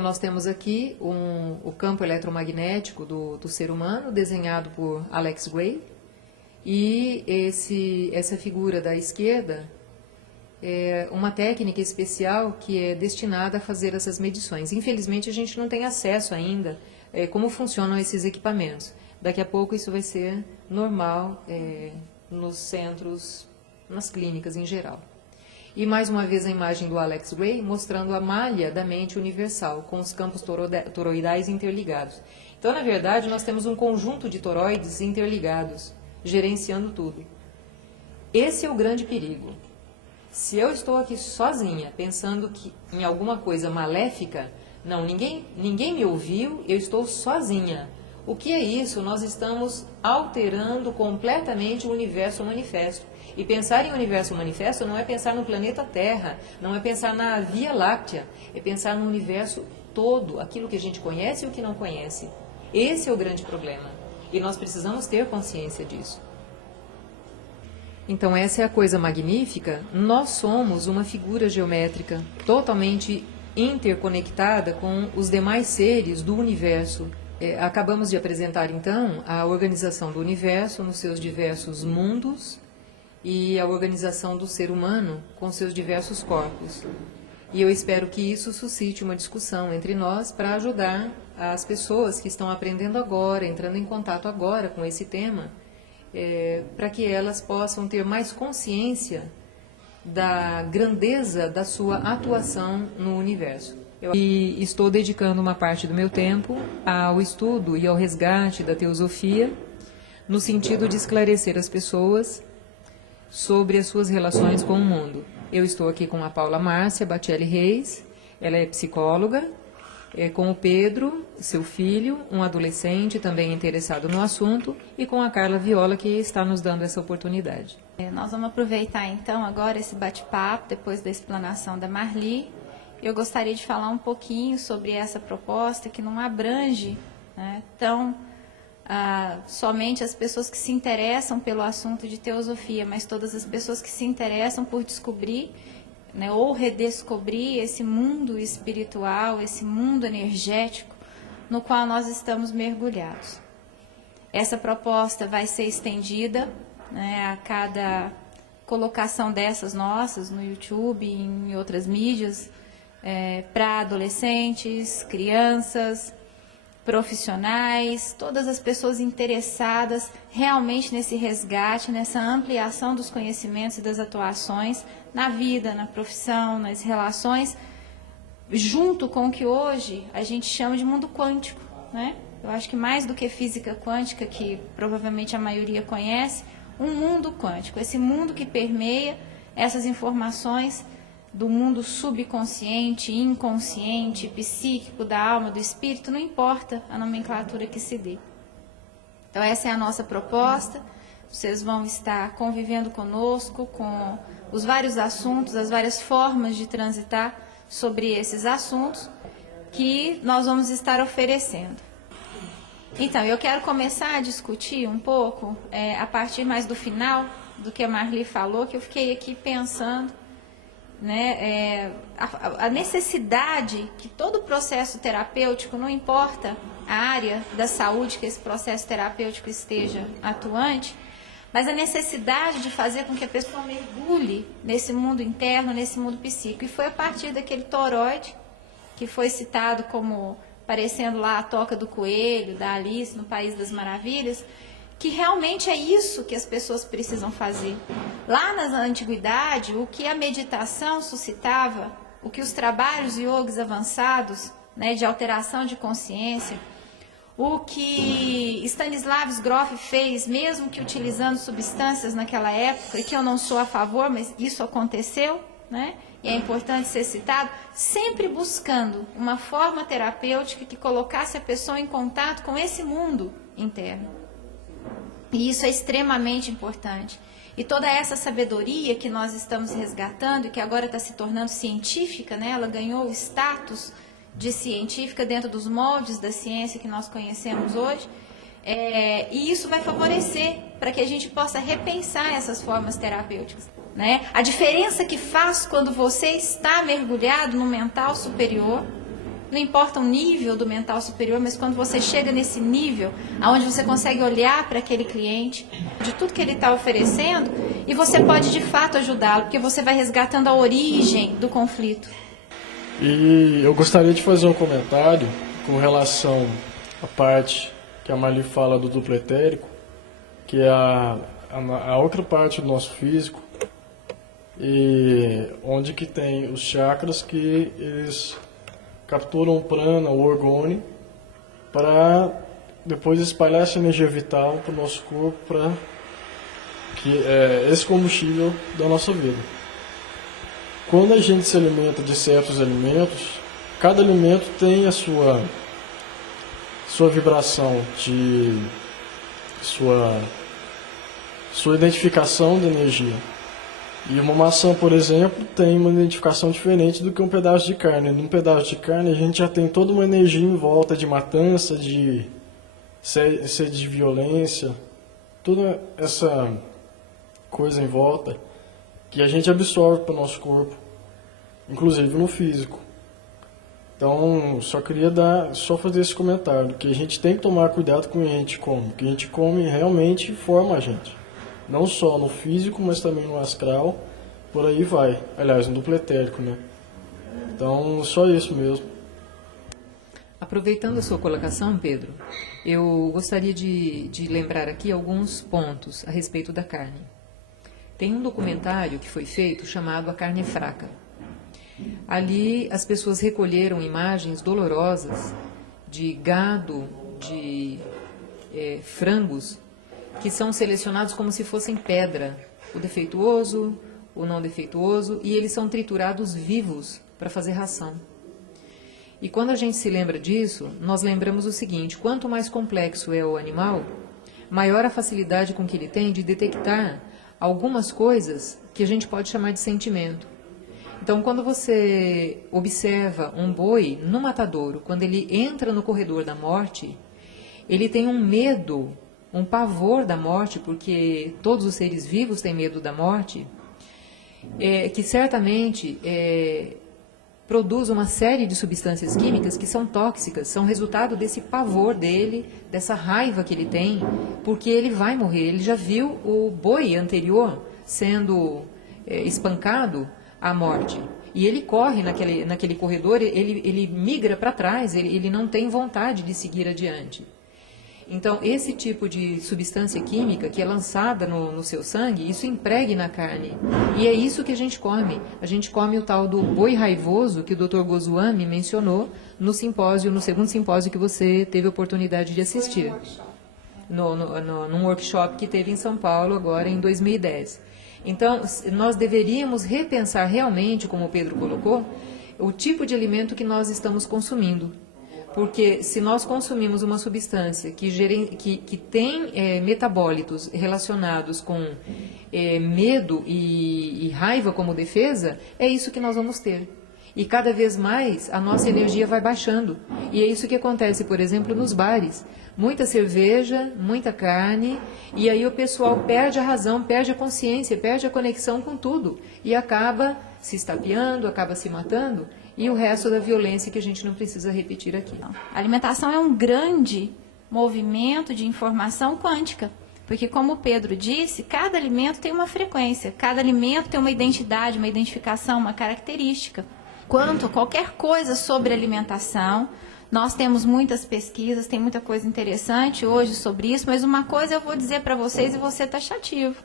Nós temos aqui o campo eletromagnético do ser humano, desenhado por Alex Gray, e essa figura da esquerda é uma técnica especial que é destinada a fazer essas medições. Infelizmente, a gente não tem acesso ainda como funcionam esses equipamentos. Daqui a pouco isso vai ser normal nos centros, nas clínicas em geral. E mais uma vez a imagem do Alex Gray mostrando a malha da mente universal, com os campos toroidais interligados. Então, na verdade, nós temos um conjunto de toroides interligados, gerenciando tudo. Esse é o grande perigo. Se eu estou aqui sozinha, pensando em alguma coisa maléfica, não, ninguém me ouviu, eu estou sozinha. O que é isso? Nós estamos alterando completamente o universo manifesto. E pensar em universo manifesto não é pensar no planeta Terra, não é pensar na Via Láctea, é pensar no universo todo, aquilo que a gente conhece e o que não conhece. Esse é o grande problema. E nós precisamos ter consciência disso. Então, essa é a coisa magnífica. Nós somos uma figura geométrica totalmente interconectada com os demais seres do universo. Acabamos de apresentar, então, a organização do universo nos seus diversos mundos e a organização do ser humano com seus diversos corpos. E eu espero que isso suscite uma discussão entre nós para ajudar as pessoas que estão aprendendo agora, entrando em contato agora com esse tema, para que elas possam ter mais consciência da grandeza da sua atuação no universo. E estou dedicando uma parte do meu tempo ao estudo e ao resgate da teosofia, no sentido de esclarecer as pessoas sobre as suas relações com o mundo. Eu estou aqui com a Paula Márcia Batelli Reis, ela é psicóloga, com o Pedro, seu filho, um adolescente também interessado no assunto, e com a Carla Viola, que está nos dando essa oportunidade. Nós vamos aproveitar então agora esse bate-papo, depois da explanação da Marli. Eu gostaria de falar um pouquinho sobre essa proposta que não abrange somente as pessoas que se interessam pelo assunto de teosofia, mas todas as pessoas que se interessam por descobrir, ou redescobrir esse mundo espiritual, esse mundo energético no qual nós estamos mergulhados. Essa proposta vai ser estendida a cada colocação dessas nossas no YouTube e em outras mídias, para adolescentes, crianças, profissionais, todas as pessoas interessadas realmente nesse resgate, nessa ampliação dos conhecimentos e das atuações na vida, na profissão, nas relações, junto com o que hoje a gente chama de mundo quântico, né? Eu acho que mais do que física quântica, que provavelmente a maioria conhece, um mundo quântico, esse mundo que permeia essas informações do mundo subconsciente, inconsciente, psíquico, da alma, do espírito, não importa a nomenclatura que se dê. Então essa é a nossa proposta, vocês vão estar convivendo conosco com os vários assuntos, as várias formas de transitar sobre esses assuntos que nós vamos estar oferecendo. Então, eu quero começar a discutir um pouco, a partir mais do final do que a Marli falou, que eu fiquei aqui pensando, a necessidade que todo processo terapêutico, não importa a área da saúde que esse processo terapêutico esteja atuante, mas a necessidade de fazer com que a pessoa mergulhe nesse mundo interno, nesse mundo psíquico. E foi a partir daquele toroide, que foi citado como parecendo lá a toca do coelho, da Alice no País das Maravilhas, que realmente é isso que as pessoas precisam fazer. Lá na antiguidade, o que a meditação suscitava, o que os trabalhos yogis avançados, de alteração de consciência, o que Stanislavs Grof fez, mesmo que utilizando substâncias naquela época, e que eu não sou a favor, mas isso aconteceu, e é importante ser citado, sempre buscando uma forma terapêutica que colocasse a pessoa em contato com esse mundo interno. E isso é extremamente importante. E toda essa sabedoria que nós estamos resgatando e que agora está se tornando científica, ela ganhou o status de científica dentro dos moldes da ciência que nós conhecemos hoje, e isso vai favorecer para que a gente possa repensar essas formas terapêuticas. A diferença que faz quando você está mergulhado no mental superior, Não importa o nível do mental superior, mas quando você chega nesse nível, onde você consegue olhar para aquele cliente, de tudo que ele está oferecendo, e você pode de fato ajudá-lo, porque você vai resgatando a origem do conflito. E eu gostaria de fazer um comentário com relação à parte que a Marli fala do duplo etérico, que é a outra parte do nosso físico, e onde que tem os chakras que eles capturam o prana, o orgone, para depois espalhar essa energia vital para o nosso corpo, para que é esse combustível da nossa vida. Quando a gente se alimenta de certos alimentos, cada alimento tem a sua vibração, sua identificação de energia. E uma maçã, por exemplo, tem uma identificação diferente do que um pedaço de carne. Num pedaço de carne a gente já tem toda uma energia em volta de matança, de sede de violência, toda essa coisa em volta que a gente absorve para o nosso corpo, inclusive no físico. Então, só fazer esse comentário, que a gente tem que tomar cuidado com o que a gente come, porque a gente come realmente forma a gente. Não só no físico, mas também no astral, por aí vai. Aliás, no duplo etérico, né? Então, só isso mesmo. Aproveitando a sua colocação, Pedro, eu gostaria de lembrar aqui alguns pontos a respeito da carne. Tem um documentário que foi feito chamado A Carne é Fraca. Ali as pessoas recolheram imagens dolorosas de gado, de frangos, que são selecionados como se fossem pedra, o defeituoso, o não defeituoso, e eles são triturados vivos para fazer ração. E quando a gente se lembra disso, nós lembramos o seguinte: quanto mais complexo é o animal, maior a facilidade com que ele tem de detectar algumas coisas que a gente pode chamar de sentimento. Então, quando você observa um boi no matadouro, quando ele entra no corredor da morte, ele tem um medo, um pavor da morte, porque todos os seres vivos têm medo da morte, que certamente produz uma série de substâncias químicas que são tóxicas, são resultado desse pavor dele, dessa raiva que ele tem, porque ele vai morrer. Ele já viu o boi anterior sendo espancado à morte. E ele corre naquele corredor, ele migra para trás, ele não tem vontade de seguir adiante. Então, esse tipo de substância química que é lançada no seu sangue, isso impregna na carne. E é isso que a gente come. A gente come o tal do boi raivoso que o Dr. Goswami mencionou no segundo simpósio que você teve a oportunidade de assistir. Num workshop que teve em São Paulo agora em 2010. Então, nós deveríamos repensar realmente, como o Pedro colocou, o tipo de alimento que nós estamos consumindo. Porque se nós consumimos uma substância que tem metabólitos relacionados com medo e raiva como defesa, é isso que nós vamos ter. E cada vez mais a nossa energia vai baixando. E é isso que acontece, por exemplo, nos bares. Muita cerveja, muita carne, e aí o pessoal perde a razão, perde a consciência, perde a conexão com tudo. E acaba se estapeando, acaba se matando. E o resto da violência que a gente não precisa repetir aqui. A alimentação é um grande movimento de informação quântica, porque, como o Pedro disse, cada alimento tem uma frequência, cada alimento tem uma identidade, uma identificação, uma característica. Quanto a qualquer coisa sobre alimentação, nós temos muitas pesquisas, tem muita coisa interessante hoje sobre isso, mas uma coisa eu vou dizer para vocês e vou ser taxativo.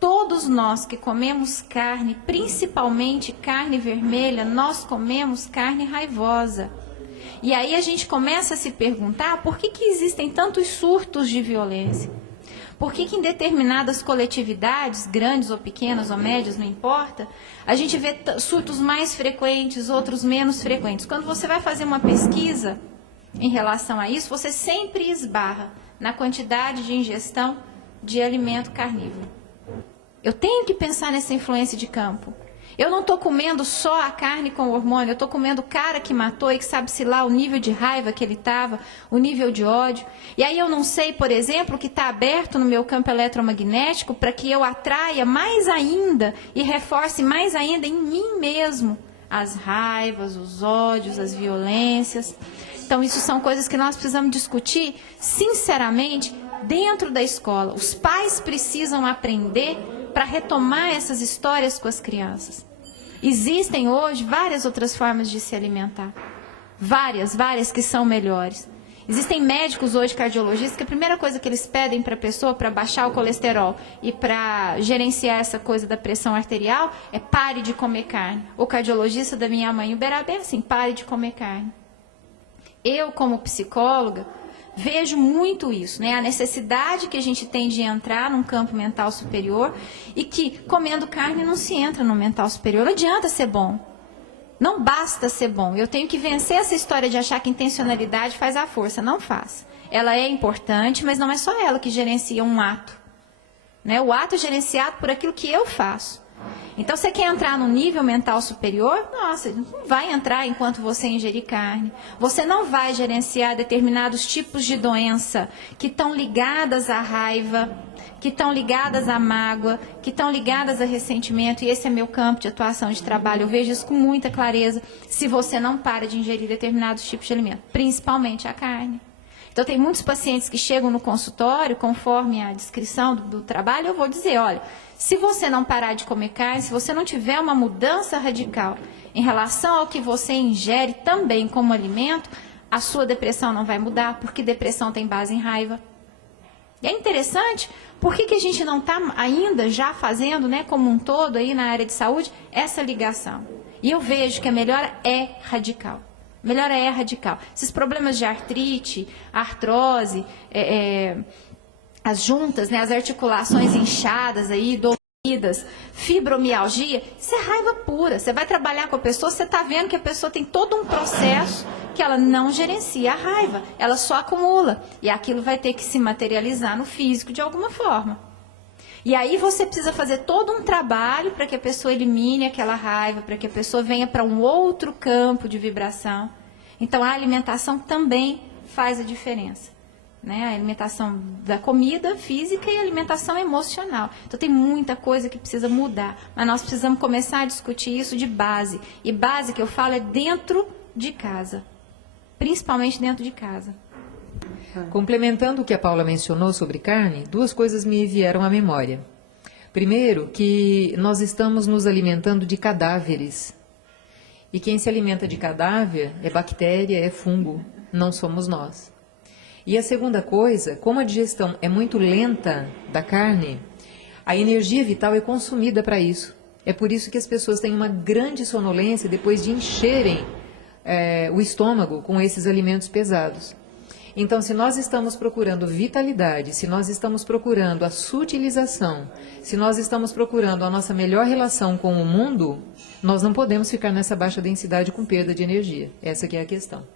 Todos nós que comemos carne, principalmente carne vermelha, nós comemos carne raivosa. E aí a gente começa a se perguntar por que existem tantos surtos de violência. Por que em determinadas coletividades, grandes ou pequenas ou médias, não importa, a gente vê surtos mais frequentes, outros menos frequentes. Quando você vai fazer uma pesquisa em relação a isso, você sempre esbarra na quantidade de ingestão de alimento carnívoro. Eu tenho que pensar nessa influência de campo. Eu não estou comendo só a carne com hormônio, eu estou comendo o cara que matou e que sabe-se lá o nível de raiva que ele estava, o nível de ódio. E aí eu não sei, por exemplo, o que está aberto no meu campo eletromagnético para que eu atraia mais ainda e reforce mais ainda em mim mesmo as raivas, os ódios, as violências. Então, isso são coisas que nós precisamos discutir, sinceramente, dentro da escola. Os pais precisam aprender para retomar essas histórias com as crianças. Existem hoje várias outras formas de se alimentar. Várias que são melhores. Existem médicos hoje, cardiologistas, que a primeira coisa que eles pedem para a pessoa, para baixar o colesterol e para gerenciar essa coisa da pressão arterial, é pare de comer carne. O cardiologista da minha mãe, o Berabé, assim, pare de comer carne. Eu, como psicóloga, vejo muito isso, né? A necessidade que a gente tem de entrar num campo mental superior e que comendo carne não se entra no mental superior. Não adianta ser bom. Não basta ser bom. Eu tenho que vencer essa história de achar que intencionalidade faz a força. Não faz. Ela é importante, mas não é só ela que gerencia um ato, né? O ato é gerenciado por aquilo que eu faço. Então, você quer entrar no nível mental superior? Nossa, não vai entrar enquanto você ingerir carne. Você não vai gerenciar determinados tipos de doença que estão ligadas à raiva, que estão ligadas à mágoa, que estão ligadas a ressentimento. E esse é meu campo de atuação de trabalho. Eu vejo isso com muita clareza se você não para de ingerir determinados tipos de alimento, principalmente a carne. Então, tem muitos pacientes que chegam no consultório, conforme a descrição do trabalho, eu vou dizer, olha, se você não parar de comer carne, se você não tiver uma mudança radical em relação ao que você ingere também como alimento, a sua depressão não vai mudar, porque depressão tem base em raiva. E é interessante, por que a gente não está ainda já fazendo, né, como um todo aí na área de saúde, essa ligação? E eu vejo que a melhora é radical. Melhora é radical. Esses problemas de artrite, artrose, as juntas, né, as articulações inchadas aí, doloridas, fibromialgia, isso é raiva pura. Você vai trabalhar com a pessoa, você está vendo que a pessoa tem todo um processo que ela não gerencia a raiva, ela só acumula. E aquilo vai ter que se materializar no físico de alguma forma. E aí você precisa fazer todo um trabalho para que a pessoa elimine aquela raiva, para que a pessoa venha para um outro campo de vibração. Então, a alimentação também faz a diferença, né? A alimentação da comida física e a alimentação emocional. Então, tem muita coisa que precisa mudar, mas nós precisamos começar a discutir isso de base. E base que eu falo é dentro de casa, principalmente dentro de casa. Complementando o que a Paula mencionou sobre carne, duas coisas me vieram à memória. Primeiro, que nós estamos nos alimentando de cadáveres. E quem se alimenta de cadáver é bactéria, é fungo, não somos nós. E a segunda coisa, como a digestão é muito lenta da carne, a energia vital é consumida para isso. É por isso que as pessoas têm uma grande sonolência depois de encherem o estômago com esses alimentos pesados. Então, se nós estamos procurando vitalidade, se nós estamos procurando a sutilização, se nós estamos procurando a nossa melhor relação com o mundo, nós não podemos ficar nessa baixa densidade com perda de energia. Essa que é a questão.